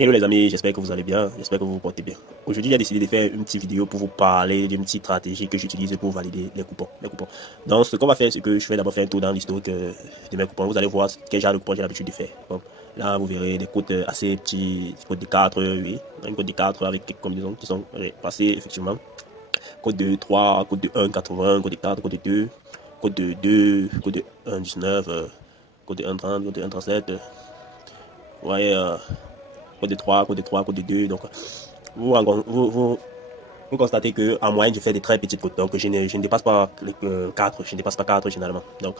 Hello les amis, j'espère que vous allez bien, j'espère que vous vous portez bien. Aujourd'hui, j'ai décidé de faire une petite vidéo pour vous parler d'une petite stratégie que j'utilise pour valider les coupons. Donc, ce qu'on va faire, c'est que je vais d'abord faire un tour dans l'historique de mes coupons. Vous allez voir quel genre de coupons j'ai l'habitude de faire. Donc, là, vous verrez des codes assez petits, des codes de 4, oui, une code de 4 avec quelques combinaisons qui sont passées effectivement. Code de 3, code de 1,80, code de 4, code de 2, code de 2, code de 1,19, code de 1,30, code de 1,37. Vous voyez, code de 3, code de 3, code de 2. Donc, vous constatez que en moyenne, je fais des très petites fautes. Donc, je ne dépasse pas les 4, je ne dépasse pas 4 généralement. Donc,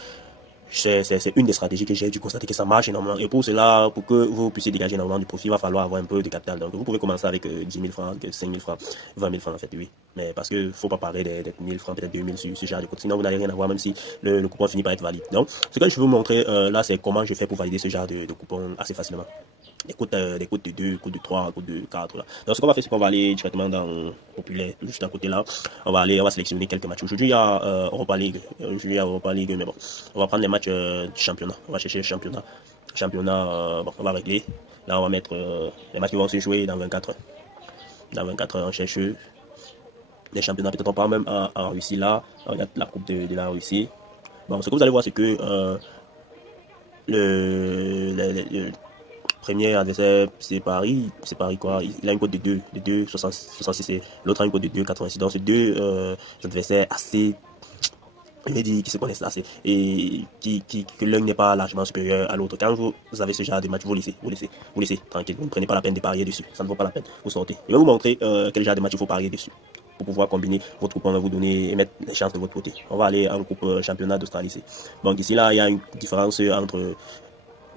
c'est une des stratégies que j'ai dû constater que ça marche énormément. Et pour cela, pour que vous puissiez dégager énormément du profit, il va falloir avoir un peu de capital. Donc, vous pouvez commencer avec 10 000 francs, 5 000 francs, 20 000 francs en fait, oui. Mais parce que faut pas parler des 1 000 francs, peut-être 2 000 sur ce genre de coupon. Sinon, vous n'allez rien avoir, même si le coupon finit par être valide. Donc, ce que je veux vous montrer là, c'est comment je fais pour valider ce genre de coupon assez facilement. Des codes de 2, codes de 3, codes de 4. Là. Donc, ce qu'on va faire, c'est qu'on va aller directement dans Populaire, juste à côté là. On va sélectionner quelques matchs. Aujourd'hui, il y a Europa League. Aujourd'hui, il y a Europa League, mais bon, on va prendre les matchs du championnat. On va chercher le championnat. Bon, on va régler. Là, on va mettre les matchs qui vont se jouer dans 24 heures. Dans 24 heures, on cherche les championnats. Peut-être on part même en Russie là. On regarde la coupe de la Russie. Bon, ce que vous allez voir, c'est que le premier adversaire, c'est Paris. C'est Paris quoi. Il a une cote de 2, 66 et l'autre a une cote de 2, 86. Donc, c'est deux adversaires assez, je vais dire, qui se connaissent assez et que l'un n'est pas largement supérieur à l'autre. Quand vous avez ce genre de match, vous laissez tranquille. Vous ne prenez pas la peine de parier dessus. Ça ne vaut pas la peine. Vous sortez. Je vais vous montrer quel genre de match il faut parier dessus pour pouvoir combiner votre coupon, vous donner et mettre les chances de votre côté. On va aller en coupe championnat d'Australie. Donc ici, là, il y a une différence entre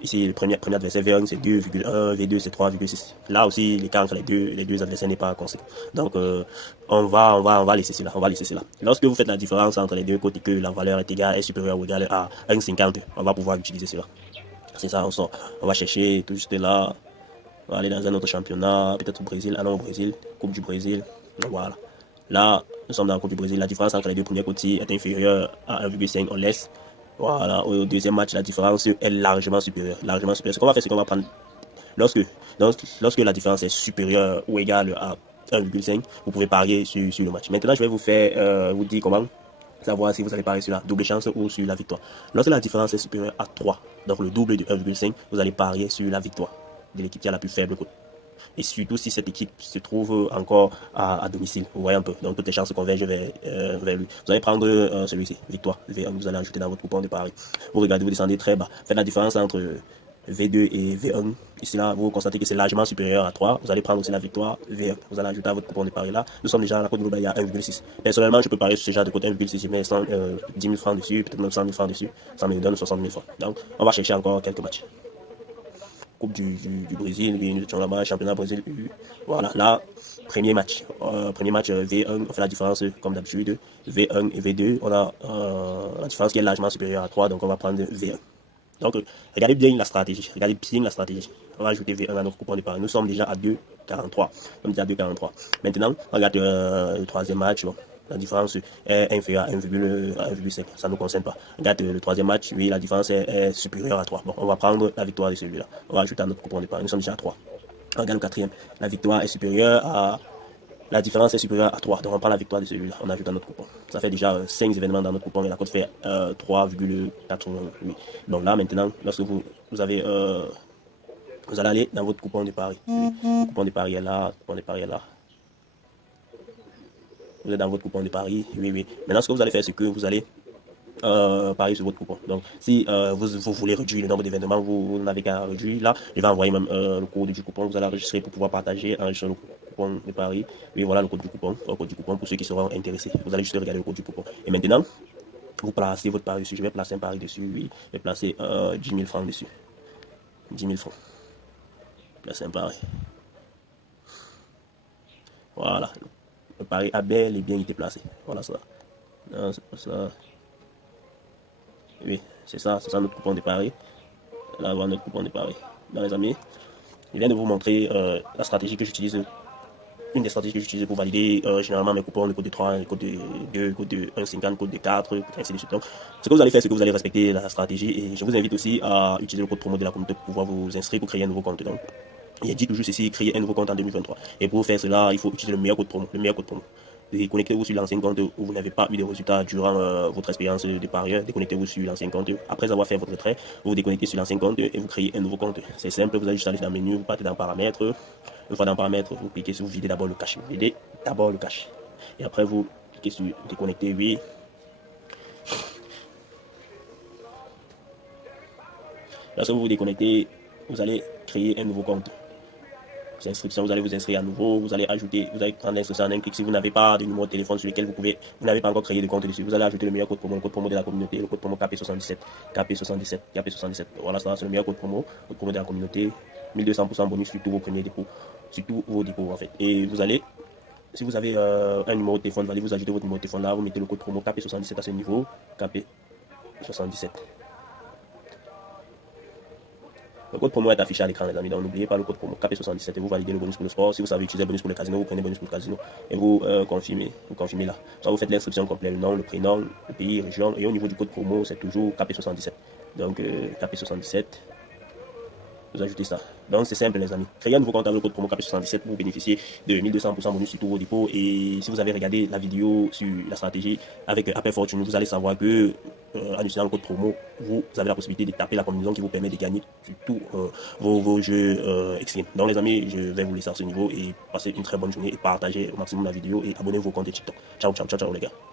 ici, le premier adversaire V1 c'est 2,1, V2 c'est 3,6. Là aussi, l'écart entre les deux adversaires n'est pas conséquent. Donc, on va laisser cela. Lorsque vous faites la différence entre les deux côtés, que la valeur est égale, est supérieure ou égale à 1,50, on va pouvoir utiliser cela. C'est ça, on sort. On va chercher tout juste là. On va aller dans un autre championnat, peut-être au Brésil. Ah non, au Brésil, Coupe du Brésil. Voilà. Là, nous sommes dans la Coupe du Brésil. La différence entre les deux premiers côtés est inférieure à 1,5. On laisse. Voilà, au deuxième match, la différence est largement supérieure. Ce qu'on va faire, c'est qu'on va prendre, lorsque la différence est supérieure ou égale à 1,5, vous pouvez parier sur le match. Maintenant, je vais vous dire comment savoir si vous allez parier sur la double chance ou sur la victoire. Lorsque la différence est supérieure à 3, donc le double de 1,5, vous allez parier sur la victoire de l'équipe qui a la plus faible cote. Et surtout si cette équipe se trouve encore à domicile. Vous voyez un peu. Donc toutes les chances convergent vers lui. Vous allez prendre celui-ci, victoire. Vous allez ajouter dans votre coupon de pari. Vous regardez, vous descendez très bas. Faites la différence entre V2 et V1. Ici là, vous constatez que c'est largement supérieur à 3. Vous allez prendre aussi la victoire V1. Vous allez ajouter à votre coupon de pari là. Nous sommes déjà à la cote globale, il y a 1,6. Personnellement, je peux parier sur ce genre de cote 1,6. Je mets 10 000 francs dessus, peut-être même 100 000 francs dessus. Ça me donne 60 000 francs. Donc, on va chercher encore quelques matchs. Coupe du Brésil, nous étions là-bas, championnat Brésil. Voilà, là, premier match V1, on fait la différence comme d'habitude, V1 et V2, on a la différence qui est largement supérieure à 3, donc on va prendre V1. Donc, regardez bien la stratégie, On va ajouter V1 à notre coupon de pari. Nous sommes déjà à 2,43. Maintenant, on regarde le troisième match. Bon, la différence est inférieure à 1,5. Ça ne nous concerne pas. Regarde le troisième match, oui, la différence est supérieure à 3. Bon, on va prendre la victoire de celui-là. On va ajouter à notre coupon de pari. Nous sommes déjà à 3. On regarde le quatrième. La différence est supérieure à 3. Donc on prend la victoire de celui-là. On ajoute à notre coupon. Ça fait déjà 5 événements dans notre coupon et la cote fait 3,88. Donc là maintenant, lorsque vous allez aller dans votre coupon de pari. Le coupon de pari est là. Vous êtes dans votre coupon de pari. Oui. Maintenant, ce que vous allez faire, c'est que vous allez parier sur votre coupon. Donc, si vous voulez réduire le nombre d'événements, vous n'avez qu'à réduire. Là, je vais envoyer même le code du coupon. Vous allez enregistrer pour pouvoir partager, enregistrer le coupon de pari. Oui, voilà le code du coupon. Pour ceux qui seront intéressés. Vous allez juste regarder le code du coupon. Et maintenant, vous placez votre pari dessus. Je vais placer un pari dessus. Oui, je vais placer 10 000 francs dessus. 10 000 francs. Placer un pari. Voilà. Le pari a bel et bien été placé. Voilà ça. Non, c'est pas ça. Oui, c'est ça notre coupon de pari. Là, voilà notre coupon de pari. Dans les amis, je viens de vous montrer la stratégie que j'utilise. Une des stratégies que j'utilise pour valider généralement mes coupons, le code de 3, le code de 2, le code de 1,50, le code de 4, ainsi de suite. Donc, ce que vous allez faire, c'est que vous allez respecter la stratégie et je vous invite aussi à utiliser le code promo de la communauté pour pouvoir vous inscrire pour créer un nouveau compte. Donc, Il dit toujours ceci, créer un nouveau compte en 2023. Et pour faire cela, il faut utiliser le meilleur code promo. Le meilleur code promo. Déconnectez-vous sur l'ancien compte où vous n'avez pas eu de résultats durant votre expérience de parieur. Déconnectez-vous sur l'ancien compte. Après avoir fait votre retrait, vous vous déconnectez sur l'ancien compte et vous créez un nouveau compte. C'est simple, vous allez juste aller dans le menu, vous partez dans paramètres. Une fois dans paramètres, vous cliquez sur, vous videz d'abord le cache. Vous videz d'abord le cache. Et après, vous cliquez sur déconnecter, oui. Lorsque vous vous déconnectez, vous allez créer un nouveau compte. Inscriptions, vous allez vous inscrire à nouveau, vous allez ajouter, vous allez prendre l'inscription en un clic. Si vous n'avez pas de numéro de téléphone sur lequel vous n'avez pas encore créé de compte dessus, vous allez ajouter le meilleur code promo, le code promo de la communauté, le code promo KP77, KP77, KP77. Voilà, ça c'est le meilleur code promo de la communauté, 1200% bonus sur tous vos premiers dépôts, sur tous vos dépôts en fait. Et vous allez, si vous avez un numéro de téléphone, vous allez vous ajouter votre numéro de téléphone là, vous mettez le code promo KP77 à ce niveau, KP77. Le code promo est affiché à l'écran, les amis. Donc n'oubliez pas le code promo KP77 et vous validez le bonus pour le sport. Si vous savez utiliser le bonus pour le casino, vous prenez le bonus pour le casino et vous confirmez là. Soit vous faites l'inscription complète, le nom, le prénom, le pays, région. Et au niveau du code promo, c'est toujours KP77. Donc KP77, vous ajoutez ça. Donc c'est simple, les amis. Créez un nouveau compte avec le code promo KP77 pour bénéficier de 1200% bonus sur tous vos dépôts. Et si vous avez regardé la vidéo sur la stratégie avec Apple Fortune, vous allez savoir que en utilisant le code promo, vous avez la possibilité de taper la combinaison qui vous permet de gagner sur tous vos jeux extrêmes. Donc les amis, je vais vous laisser à ce niveau et passer une très bonne journée et partager au maximum la vidéo et abonnez-vous au compte de TikTok. Ciao, ciao, ciao, ciao les gars.